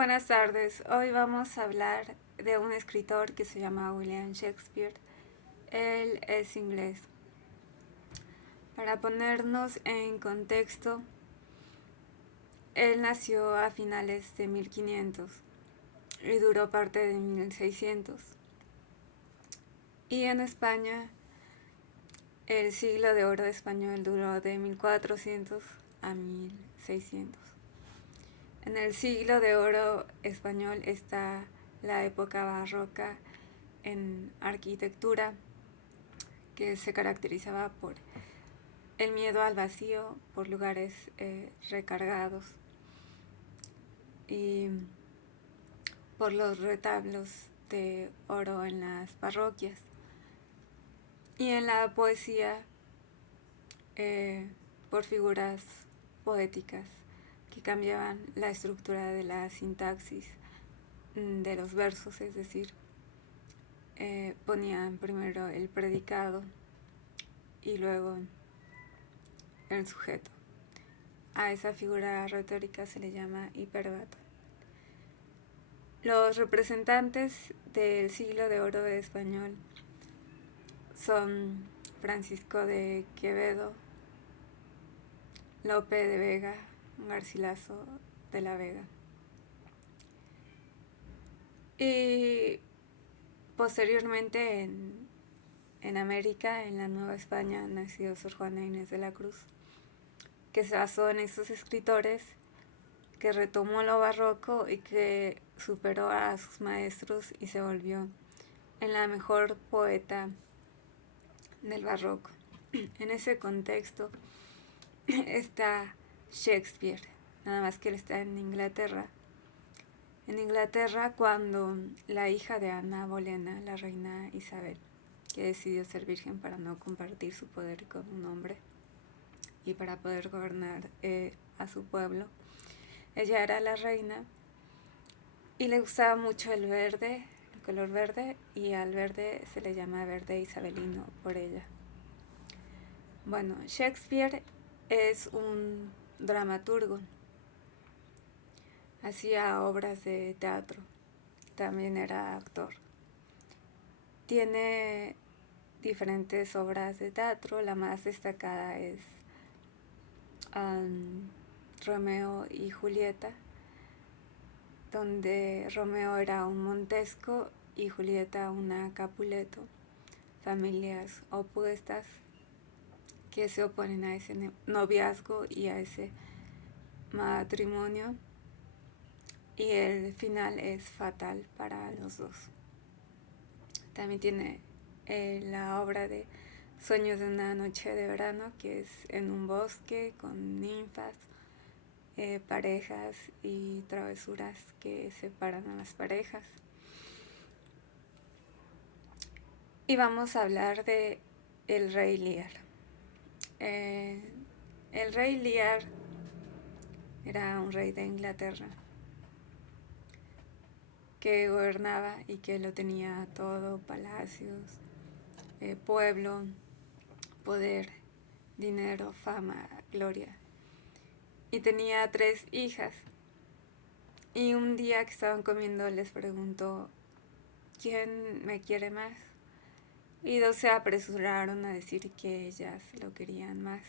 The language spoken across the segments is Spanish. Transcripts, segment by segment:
Buenas tardes, hoy vamos a hablar de un escritor que se llama William Shakespeare. Él es inglés. Para ponernos en contexto, él nació a finales de 1500 y duró parte de 1600. Y en España, el siglo de oro español duró de 1400 a 1600. En el siglo de oro español está la época barroca en arquitectura, que se caracterizaba por el miedo al vacío, por lugares recargados y por los retablos de oro en las parroquias. Y en la poesía, por figuras poéticas que cambiaban la estructura de la sintaxis de los versos, es decir, ponían primero el predicado y luego el sujeto. A esa figura retórica se le llama hiperbato. Los representantes del siglo de oro de español son Francisco de Quevedo, Lope de Vega, Garcilaso de la Vega. Y posteriormente en América, en la Nueva España, nació Sor Juana Inés de la Cruz, que se basó en esos escritores, que retomó lo barroco y que superó a sus maestros y se volvió en la mejor poeta del barroco. En ese contexto está Shakespeare, nada más que él está en Inglaterra. En Inglaterra, cuando la hija de Ana Bolena, la reina Isabel, que decidió ser virgen para no compartir su poder con un hombre y para poder gobernar a su pueblo, ella era la reina y le gustaba mucho el verde, el color verde, y al verde se le llama verde isabelino por ella. Bueno, Shakespeare es un dramaturgo. Hacía obras de teatro, también era actor. Tiene diferentes obras de teatro, la más destacada es Romeo y Julieta, donde Romeo era un Montesco y Julieta una Capuleto, familias opuestas que se oponen a ese noviazgo y a ese matrimonio, y el final es fatal para los dos. También tiene la obra de Sueños de una noche de verano, que es en un bosque con ninfas, parejas y travesuras que separan a las parejas. Y vamos a hablar de el rey Lear. El rey Lear era un rey de Inglaterra que gobernaba y que lo tenía todo: palacios, pueblo, poder, dinero, fama, gloria. Y tenía 3 hijas. Y un día que estaban comiendo les preguntó: ¿quién me quiere más? Y 2 se apresuraron a decir que ellas lo querían más.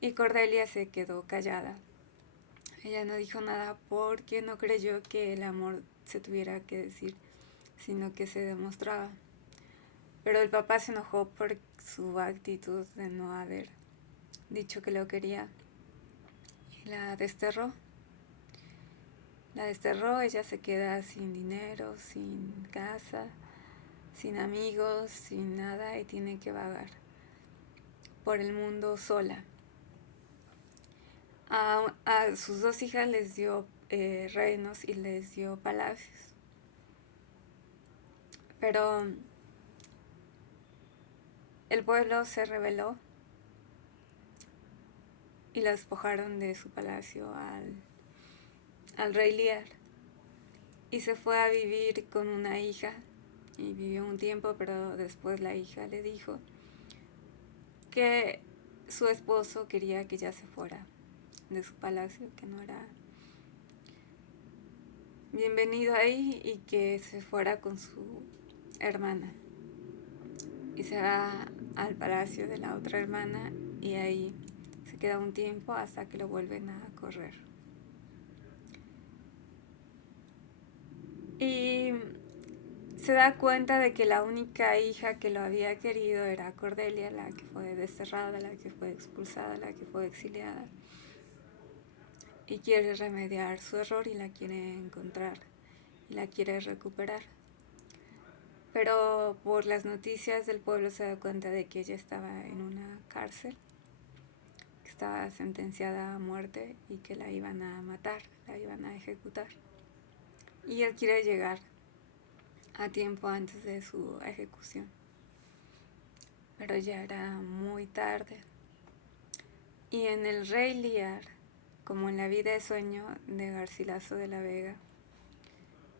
Y Cordelia se quedó callada. Ella no dijo nada porque no creyó que el amor se tuviera que decir, sino que se demostraba. Pero el papá se enojó por su actitud de no haber dicho que lo quería y la desterró. Ella se queda sin dinero, sin casa, sin amigos, sin nada, y tiene que vagar por el mundo sola. A sus 2 hijas les dio reinos y les dio palacios, pero el pueblo se rebeló y la despojaron de su palacio al rey Lear, y se fue a vivir con una hija y vivió un tiempo, pero después la hija le dijo que su esposo quería que ella se fuera de su palacio, que no era bienvenido ahí y que se fuera con su hermana. Y se va al palacio de la otra hermana y ahí se queda un tiempo hasta que lo vuelven a correr. Y se da cuenta de que la única hija que lo había querido era Cordelia, la que fue desterrada, la que fue expulsada, la que fue exiliada. Y quiere remediar su error y la quiere encontrar y la quiere recuperar. Pero por las noticias del pueblo se da cuenta de que ella estaba en una cárcel, que estaba sentenciada a muerte y que la iban a matar, la iban a ejecutar. Y él quiere llegar a tiempo antes de su ejecución. Pero ya era muy tarde. Y en El Rey Lear, como en La vida de sueño de Garcilaso de la Vega,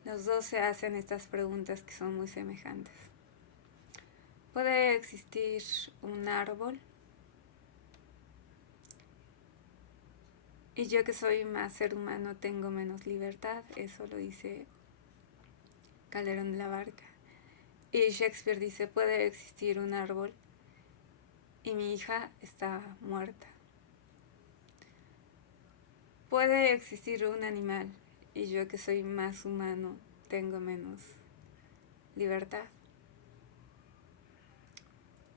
los dos se hacen estas preguntas que son muy semejantes. ¿Puede existir un árbol? Y yo que soy más ser humano tengo menos libertad, eso lo dice Calderón de la Barca. Y Shakespeare dice, puede existir un árbol y mi hija está muerta. Puede existir un animal y yo que soy más humano tengo menos libertad.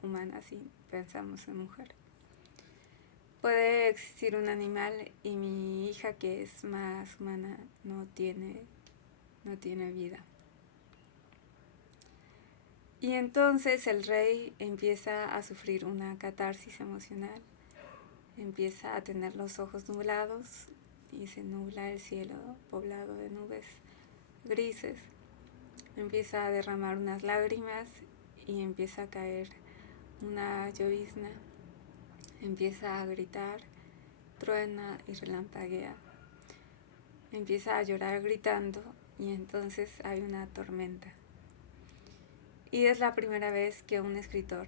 Humana, sí, pensamos en mujer. Puede existir un animal y mi hija que es más humana no tiene vida. Y entonces el rey empieza a sufrir una catarsis emocional, empieza a tener los ojos nublados y se nubla el cielo poblado de nubes grises, empieza a derramar unas lágrimas y empieza a caer una llovizna, empieza a gritar, truena y relampaguea, empieza a llorar gritando y entonces hay una tormenta. Y es la primera vez que un escritor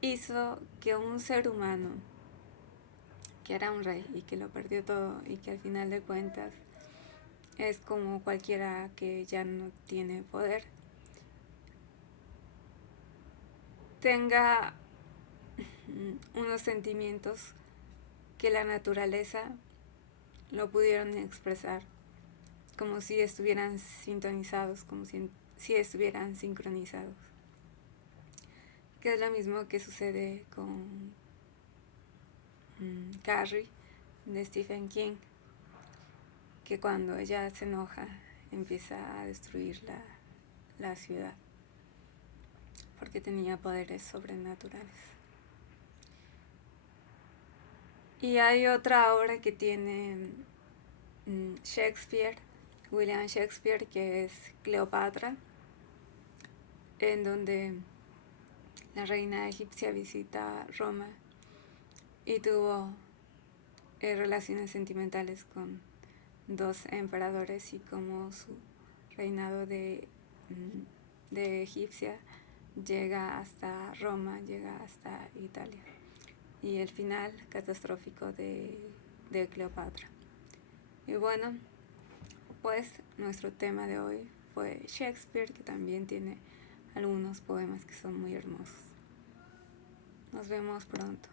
hizo que un ser humano, que era un rey y que lo perdió todo y que al final de cuentas es como cualquiera que ya no tiene poder, tenga unos sentimientos que la naturaleza lo pudieron expresar, como si estuvieran sintonizados, como si estuvieran sincronizados. Que es lo mismo que sucede con Carrie de Stephen King, que cuando ella se enoja empieza a destruir la ciudad porque tenía poderes sobrenaturales. Y hay otra obra que tiene Shakespeare, William Shakespeare, que es Cleopatra, en donde la reina egipcia visita Roma y tuvo relaciones sentimentales con dos emperadores y como su reinado de egipcia llega hasta Roma, llega hasta Italia. Y el final catastrófico de Cleopatra. Y bueno, pues nuestro tema de hoy fue Shakespeare, que también tiene algunos poemas que son muy hermosos. Nos vemos pronto.